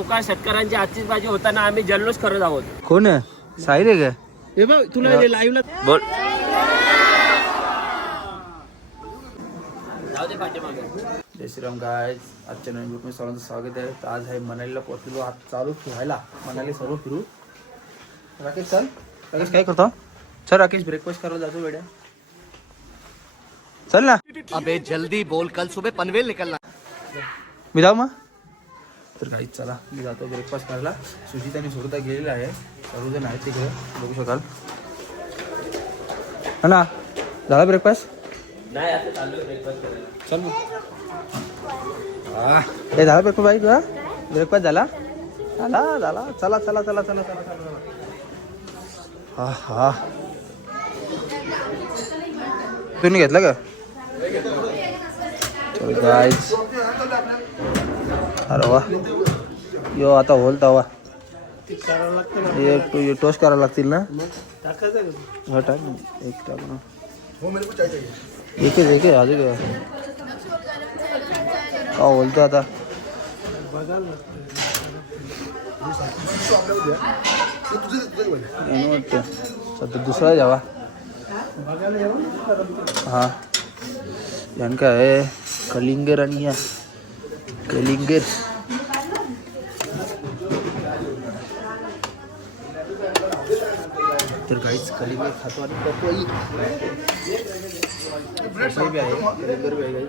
लोका शेतकऱ्यांची आजचीच भाजी होताना आम्ही जल्लोष करत आहोत. कोण आहे साई रे का? हे बघ तुला लाईव्हला बोल. जाऊ दे पाठीमागे. जय श्रीराम गाइस, आजच्या नवीन व्हिडिओ मध्ये सर्वांचं स्वागत आहे. तर आज आहे मनालीला पोहोचलो. आज चालू फिरायला मनाली सर्व फिरू. राकेश चल. राकेश काय करतो? चल राकेश ब्रेकफास्ट करायला जातो वेड्या. चल ना. अबे जल्दी बोल, कल सुबह पनवेल निकलना. मी जाऊ मग. तर गाईस चला मी जातो ब्रेकफास्ट करायला. सुजित आणि सुरता गेलेला आहे. सर्वजण आहेत तिकडे बघू शकाल. हा ना झाला ब्रेकफास्ट? नाही आता चालू ब्रेकफास्ट करायला. चल मग. हे झाला ब्रेकफास्ट बाई तुझा? ब्रेकफास्ट झाला? झाला झाला. चला चला चला चला चला चला. हा हा तुम्ही घेतलं का? चल गाईस. अरे वा यो आता होल तवा ये टोस्ट करायला लागतील ना. हा टाक ना. एक टाक ना. एक आहे अजून का बोलतो आता. वाटतं सध्या दुसरा जावा. हा यान काय आहे कलिंगर आणि या कलिंगर. तर काहीच कलिंगर खातो आणि पपई बी आहे कलिंगर बी आहे.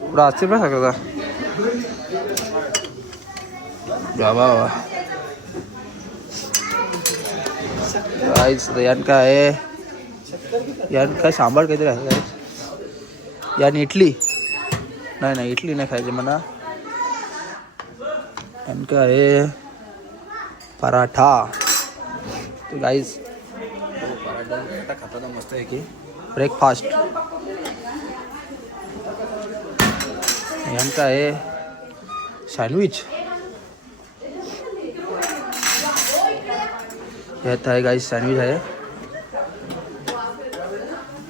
पुढं असतील पण सगळं का वा काहीच. यान काय आहे यान काय सांबार काहीतरी आहे काय. यान इडली नाही इडली नाही खायची म्हणा. यान काय आहे पराठा. तर गाईज पराठा खाता मस्त आहे की ब्रेकफास्ट. यान काय आहे सँडविच. यात आहे गाईज सँडविच आहे.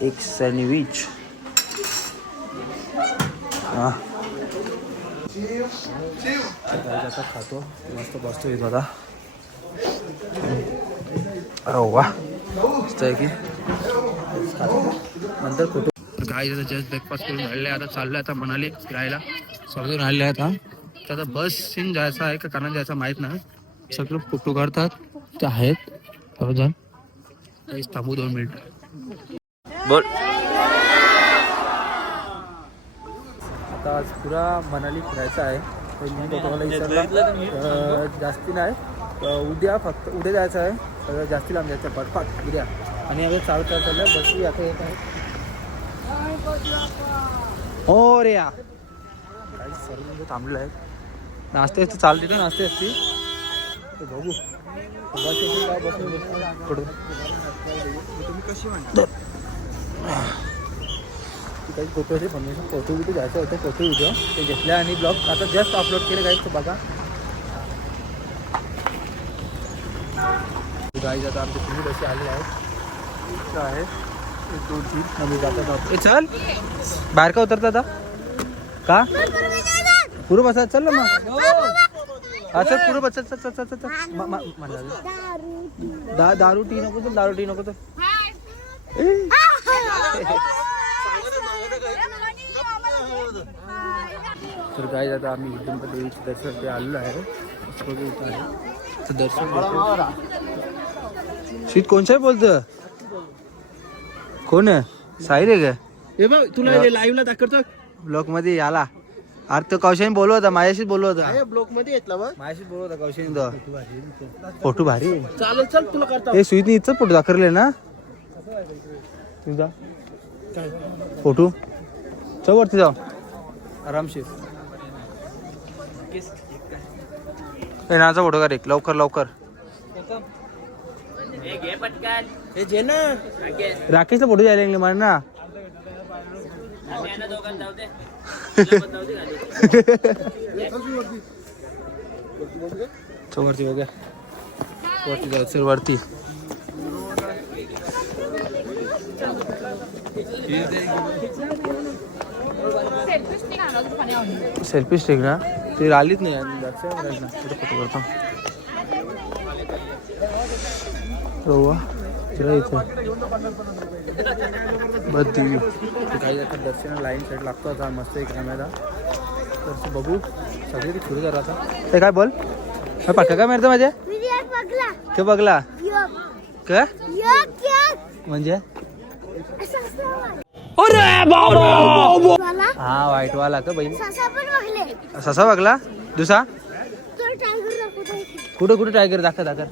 एक सँडविच. हा आता खातो मस्त बसतो येतो आता. अरे वा मस्त आहे की नंतर फोटो. गाईज आता जस्ट ब्रेकफास्ट करून राहिले. आता चाललं आता मनाली फिरायला. सर्वजण राहिले आता. तर आता बस सीन जायचं आहे का कारण जायचं माहीत नाही. सगळं फोटो काढतात ते आहेत सर्वजण. काहीच थांबू 2 मिनिट. बोल. आता आज पुरा मनाली फिरायचं आहे. मी तुम्हाला विचारलं जास्ती नाही. उद्या फक्त उद्या जायचं आहे. जास्ती लांब जायचं आहे पटपाट उद्या. आणि आता चाललं बसली आता येत आहे. हो रे या काही सर्व म्हणजे थांबलेलं आहे. नाश्ते असते चालते तर नाश्ते असते. बघू तुम्ही कशी म्हणता. काही फोटो असे बनवायचे. फोटो बिटो जायचं होतं. फोटो व्हिडिओ ते घेतल्या आणि ब्लॉग आता जस्ट अपलोड केले गाईज. तर बघा गाईज आता आमचे तुम्ही कसे आले आहेत. आहे 1 2 3 आम्ही जातात. चल बाहेर का उतरता आता का पुरं बसा. चल ना मग हा चल पुरं बस. दारू टी नको तर दारू टी नको तर. तर काय आता आम्ही एकदम देवीचे दर्शन ते आलेलो आहे. तर दर्शन शीत कोणचं बोलतं. कोण आहे साई रे का? हे बघ तुला लाईव्हला दाखवतो ब्लॉक मध्ये आला. अरे तो कौशनी बोललो होता माझ्याशीच बोललो होता. ब्लॉक मध्ये येतला मग माझ्याशीच बोललो होता कौशनी. तो फोटो भारी चालेल. चल तुला करता. हे सुईतनी इथं फोटो दाखवले ना तुझा फोटो. चल वरती जाऊ आरामशीर. हे नाचा फोटो का रे लवकर लवकर. हे जे ना राकेशचा फोटो द्यायला लागले मला ना. वरती बघा वरती जायचं वरती. सेल्फी स्टिक ना ती आलीच नाही फोटो करतो काही आता दर्शन लाईन साईड लागतो आता मस्त एक कॅमेरा तर बघू सगळी सुरू करा आता ते काय बोल पक्का काय मारतं माझ्या ते बघला का म्हणजे हा वाईट वाला का बहीण ससा बघला दुसरा कुठे कुठे टायगर दाखर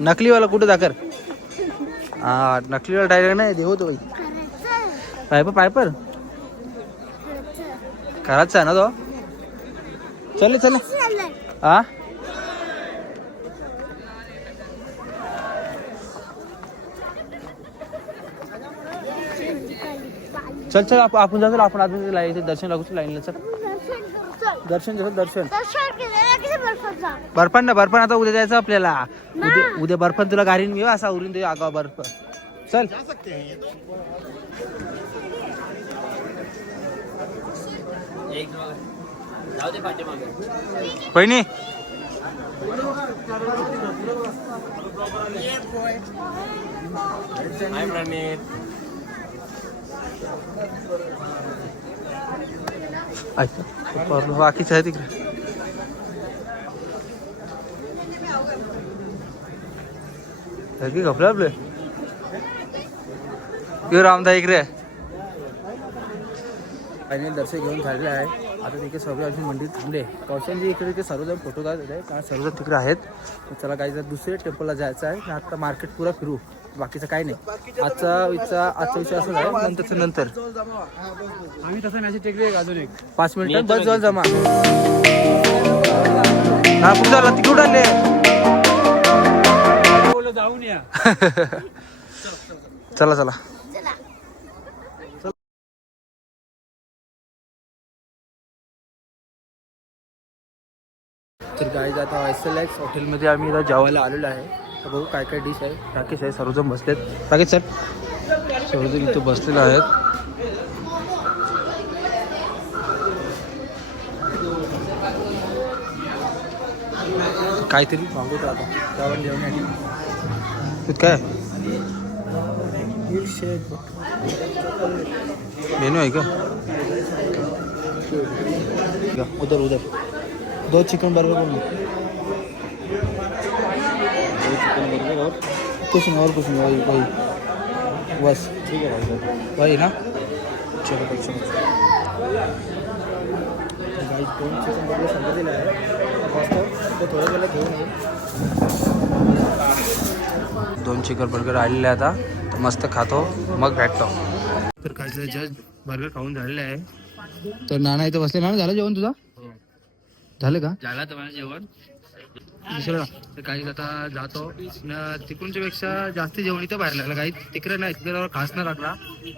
नकलीवाला कुठे दाखर हा नकलीवाला टायगर नाही देऊ तो बाई पायपर करायचा आहे ना तो चल हा चल आपण जातो आपण आता लाईन दर्शन लागू लाईनला चल दर्शन बर्फान आता उद्या जायचं आपल्याला उद्या बर्फान तुला गाडीन मिळू असा उरून देऊ आगाव बर्फ चल बहिणी बाकीच आहे तिकडे घपलं आपले रामदा इकडे फायनल दर्शन घेऊन झालेलं आहे आता तिकडे सर्व अजून मंदिर थांबले कौशलजी इकडे ते सर्वजण फोटो काढत आहे कारण सर्वजण तिकडे आहेत चला काही जर दुसऱ्या टेम्पलला जायचं आहे आता मार्केट पुरा फिरू बाकीचं काही नाही आजचा विषय असं आहे नंतर आम्ही तसं मॅसेज टेकले अजून एक 5 मिनिटात बस जवळ जमा हा कुठं झाला तिकडून आले जाऊन या चला तर गाईज आता SLX हॉटेलमध्ये आम्ही आता जेवायला आलेलो आहे तर बघू काय काय डिश आहे राकेश आहे सर्वजण बसलेत राकेश सर सर्वजण इथे बसलेले आहेत काहीतरी मागवतो आता जेवण जेवण्यासाठी काय मेनू आहे का उधर 2 चिकन बर्गर बोल कुछ नहीं वही बस ठीक है वही ना चलो गाइस 2 चिकन बर्गर सांगितलेलं आहे मस्त तो थोड्या वेळेला घेऊन येईल 2 चिकन बर्गर आलेले आता तर मस्त खातो मग भेटतो तर काय जस्ट बर्गर खाऊन झालेले आहे तर नाना इथं बसले नाना झालं जेवण तुझा झालं का झाला तर माझं जेवण दुसरं तर काही आता जातो तिकडूनच्या पेक्षा जास्त जेवण इथं बाहेर लागलं काही तिकडे नाही तिकडे खास नाही लागला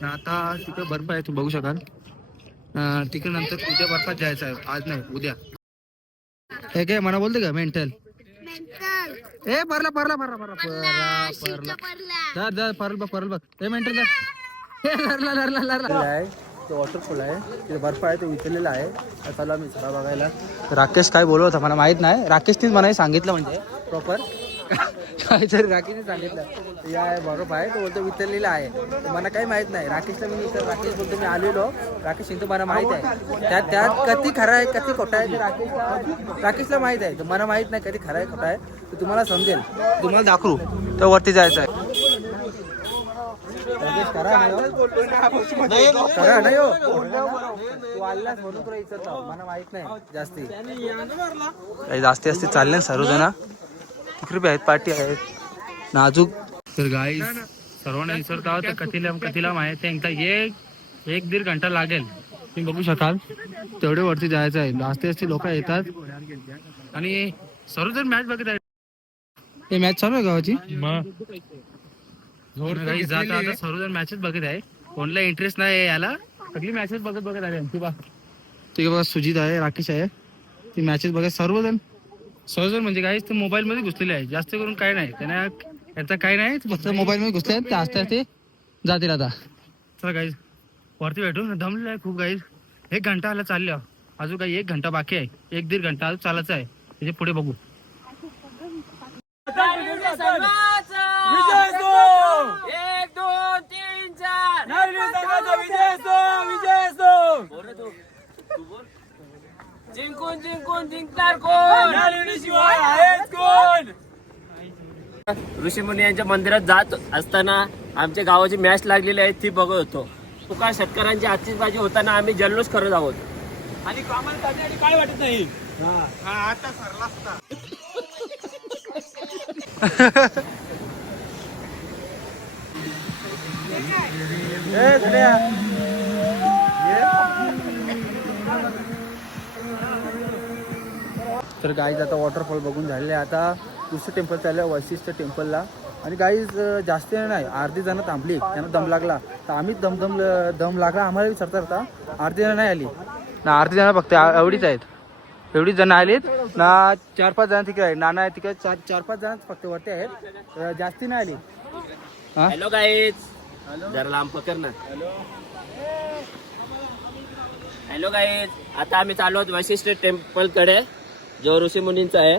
आता तिकडे बर्फ आहे तू बघू शकाल तिकडे नंतर उद्या बर्फात जायचं आहे आज नाही उद्या हे काय मला बोलते का मेंटल ए परला परल बघ हे मेंटल तो वॉटरफॉल आहे तिथे बर्फ आहे तो विचरलेला आहे चला मी सगळा बघायला राकेश काय बोलत होता मला माहित नाही राकेशनीच मला सांगितलं म्हणजे प्रॉपर काहीतरी राकेशने सांगितलं या बर्फ आहे तो बोलतो विचरलेला आहे तर मला काही माहित नाही राकेशला मी राकेश बोलतो मी आलेलो राकेश तो मला माहित आहे त्यात कधी खरं आहे कधी खोटं आहे ते राकेशला माहित आहे तर मला माहित नाही कधी खरं आहे खोटं आहे तर तुम्हाला समजेल तुम्हाला दाखवू तर वरती जायचं आहे करा नाही हो तू आलास म्हणून तुला विचारतो मला माहित नाही जास्ती चालले सर्वजण तिकडे आहेत पार्टी आहेत नाजूक तर गाईज सर्वांना विचारत आहोत कथीला माहिती आहे एकदा 1-1.5 घंटा लागेल तुम्ही बघू शकाल तेवढे वरती जायचं आहे जास्ती लोक येतात आणि सर्वजण मॅच बघत आहेत हे मॅच चालू आहे गावाची आता सर्वजण मॅचेस बघत आहे कोणला इंटरेस्ट नाही याला सगळी मॅचेस बघत आहे ठीक बघा सुजित आहे राकेश आहे ती मॅचेस बघत सर्वजण म्हणजे काय ते मोबाईल मध्ये घुसलेले आहे जास्त करून काय नाही त्यांना याचा काही नाही फक्त मोबाईल मध्ये घुसले आहेत ते असते जातील आता चला काही वरती भेटू. दमलेलं आहे खूप गाईज. 1 घंटा आला चालल्या. अजून काही 1 घंटा बाकी आहे. 1-1.5 घंटा अजून चालायचं आहे. त्याच्या पुढे बघू. जिंकून जिंकून जिंकणार कोण? ऋषीमुनी यांच्या मंदिरात जात असताना आमच्या गावाची मॅच लागलेली आहे ती बघत होतो. तुका शेतकऱ्यांची आतिषबाजी होताना आम्ही जल्लोष करत आहोत आणि कामाला करण्यासाठी काय वाटत नाही. आता सरला असता. तर गाईज आता वॉटरफॉल बघून झालेले. आता दुसरं टेम्पल चाललं वैशिष्ट्य टेम्पलला. आणि गाईज जास्त नाही, अर्धी जण थांबली, त्यांना दम लागला तर आम्हीच दम लागला आम्हाला विचारता होता. अर्धी जण नाही आली ना, अर्धी जण फक्त एवढीच आहेत. एवढीच जण आलीत ना. 4-5 जण तिकडे आहे. नाना तिकडे 4-5 जण फक्त वरती आहेत, जास्ती नाही आली. हॅलो गाईज, जरा लांब पकड ना. हॅलो गाईज, आता आम्ही चाललो आहोत वैशिष्ट्य टेम्पल कडे, जो ऋषी मुनींचा आहे.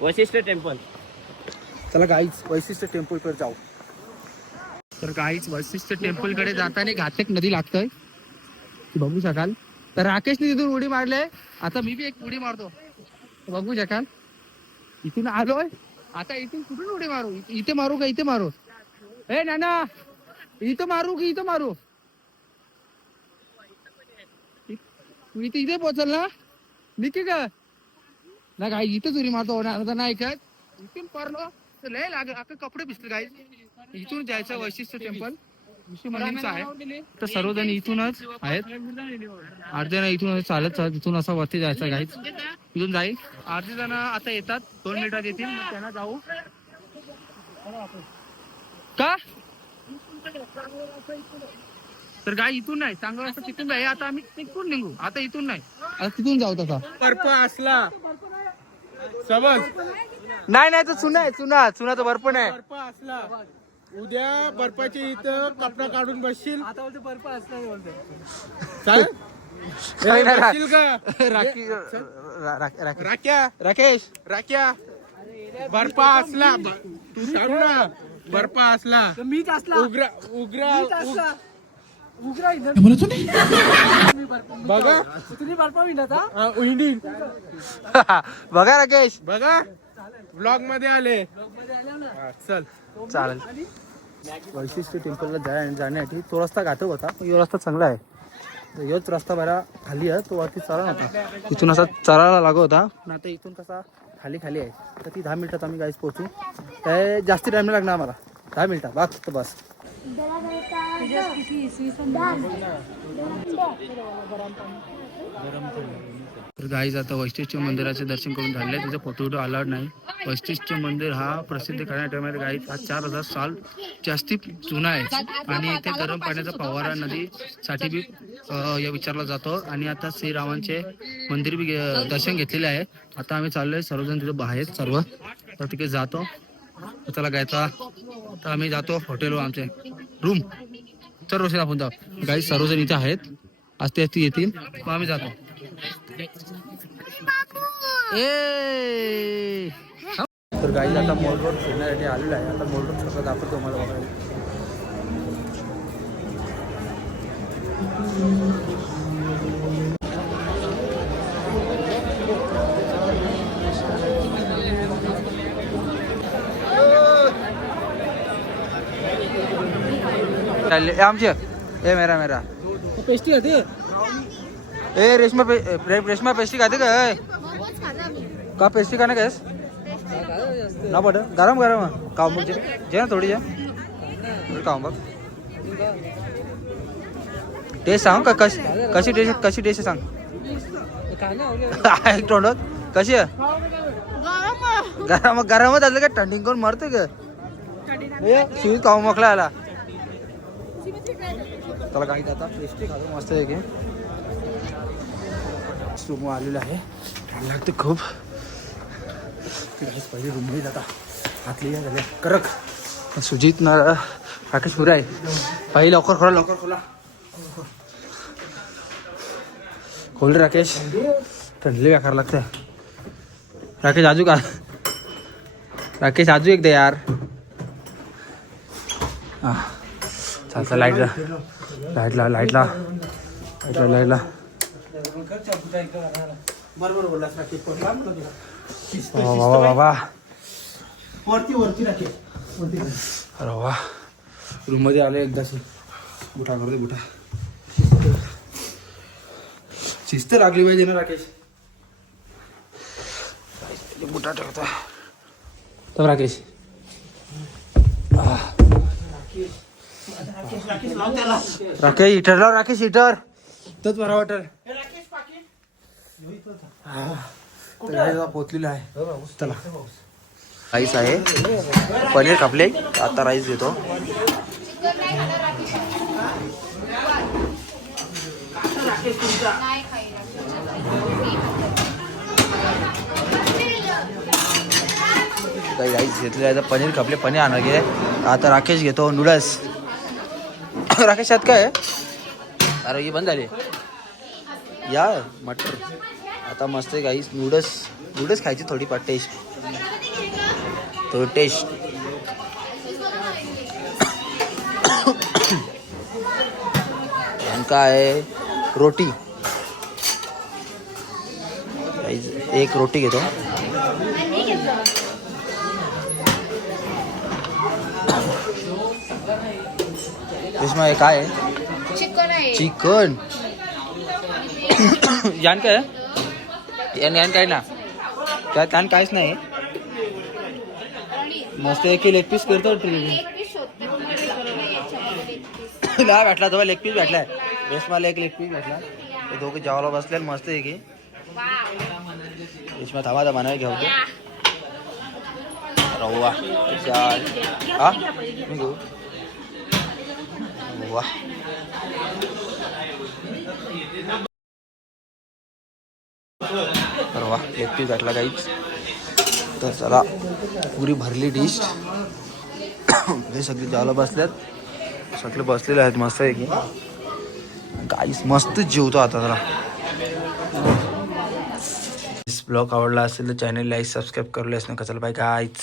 वैशिष्ट्य टेम्पल. चला गाईज वैशिष्ट्य टेम्पल कडे जाऊ. तर गाईज वैशिष्ट्य टेम्पल कडे जाताना घातक नदी लागतोय, बघू शकाल. तर राकेशने तिथून उडी मारले, आता मी बी एक उडी मारतो, बघू शकाल. इथून आलोय, आता इथून कुठून उडी मारू? इथे मारू का इथे मारू? ए नाना, इथं मारू की इथं मारू? तू इथे पोहोचल ना, निघे का ना गाई? इथंच उडी मारतो नाही का? इथून पडलो तर लय लाग, आता कपडे भिजले गाई. इथून जायचं वैशिष्ट्य टेम्पल ऋषीमुनींचं आहे. तर सर्वजण इथूनच आहेत. अर्धे जण इथून चालत इथून असं वरती जायचं गाईच. इथून जाईल. अर्धे जण आता येतात, 2 मिनिटात येतील, मग त्यांना जाऊ का. तर गाय इथून नाही, चांगलं असं तिथून जाईल. आता आम्ही तिथून निघू, आता इथून नाही, आता तिथून जाऊ. तसा बर्फ असला समज, नाही नाही, तर चुनाचं बर्फ नाही. बर्फ असला उद्या बर्फाच्या इथं कपडा काढून बसशील. आता बोलते बर्फ असला चालेल. बसशील का राकेश राख्या? बर्फ असला, तू सांग ना. बर्फ असला, मीच असला, उग्र बघा तुम्ही बर्फ विंडता हिंडी बघा राकेश, बघा ब्लॉग मध्ये आले. चल चालेल. वैशिष्ट्य टेम्पलला जाण्यासाठी तो रस्ता घातक होता, पण रस्ता चांगला आहे. योच रस्ता बरा खाली आहे, तो वरती चढा होता. इथून असा चढायला लागत होता, पण आता इथून कसा खाली आहे. तर ती 10 मिनिटात आम्ही गाईस पोहोचू. काय जास्ती टाइम लागणार आम्हाला, 10 मिनिटात बस. तर गाईज आता वैशिष्ट्य मंदिराचे दर्शन करून झाले. तिथे फोटो अलाउड नाही. वैशिष्ट्य मंदिर हा प्रसिद्ध करण्यात गाईज हा 4000 साल जास्ती जुना आहे. आणि इथे गरम पाण्याचा फवारा नदीसाठी बी या विचारला जातो. आणि आता श्रीरामांचे मंदिर बी दर्शन घेतलेले आहे. आता आम्ही चाललोय सर्वजण तिथे बाहेर सर्व, तर तिथे जातो. चला गायचा, तर आम्ही जातो हॉटेलवर, आमचे रूम. तर रोशन आपण जाऊ गाईज, सर्वजण इथे आहेत. आज ते येतील, मग आम्ही जातो. तर गाईज आता मॉल रोड फिरण्यासाठी आलेलो आहे. आता मॉल रोड सगळं दाखवतो मला बघायला. आमचे ए मेरा पेस्टी होती. ए रेशमा पेस्ट्री खाते का पेस्ट्री खाणे कायस ना पड गरम खाऊ मग जे ना थोडी खाऊ बघ. टेस्ट सांग का कशी टेस्ट सांग. तोंडात कशी आहे? गरमच असलं का थंडी करून मरते का सुईत खाऊ मोकला आला. त्याला काही आता पेस्ट्री खातो मस्त आहे की. रूम आलेलं आहे, लागते खूप. पहिले रूम मध्ये जाता आतली झाल्या करक. सुजित ना राकेश पुरे आहे भाई, लवकर खोला, लवकर खोला. खोल रे राकेश, थंडले बेकार लागतंय. राकेश आजू का, राकेश आजू एक दे यार. हा चालतं. लाईटला लाईटला लाईटला लाईटला लाईटला बरोबर बोललास राकेश. बाबा बाबा. वरती राकेश. अरे वा, रूम मध्ये आले एकदाच. बुटा करते बुटा. शिस्त लागली पाहिजे ना राकेश. बुटा ठेवता तर राकेश. राकेश हिटर लाव, राकेश हिटर. तोच बरा वाटेल. पोचलेला आहे. चला राईस आहे, पनीर कापले. आता राईस देतो. काही राईस घेतले आहे. पनीर कापले, पनीर आणा गेले. आता राकेश घेतो नूडल्स. राकेश यात काय आहे? अरे ही बंद झाली या मटर. आता मस्त आहे गाईस. नूडल्स खायची थोडी पाट टेस्ट. तो टेस्ट काय आहे? रोटी. एक रोटी घेतो. इसमें काय आहे? चिकन. यान काय यान काय ना त्यात कान काहीच नाही. मस्त एक लेग पीस करतो. ला भेटला तेव्हा लेग पीस भेटलाय. बेस्ट मला एक लेग पीस भेटला. ते दोघे जेवायला बसले मस्त आहे की. इसमें थांबा तर बनवाय घेऊ. रवा हा मी घेऊ. वा रवा एक पीस भेटला काहीच. तर चला पुरी भरली डिश. हे सगळे जेवायला बसल्यात. सगळे बसलेले आहेत मस्त आहे की. गाईस मस्त जेवतो आता. जरा ब्लॉग आवडला असेल तर चॅनल लाईक सबस्क्राईब करलेस नका. चला बाय गाईज.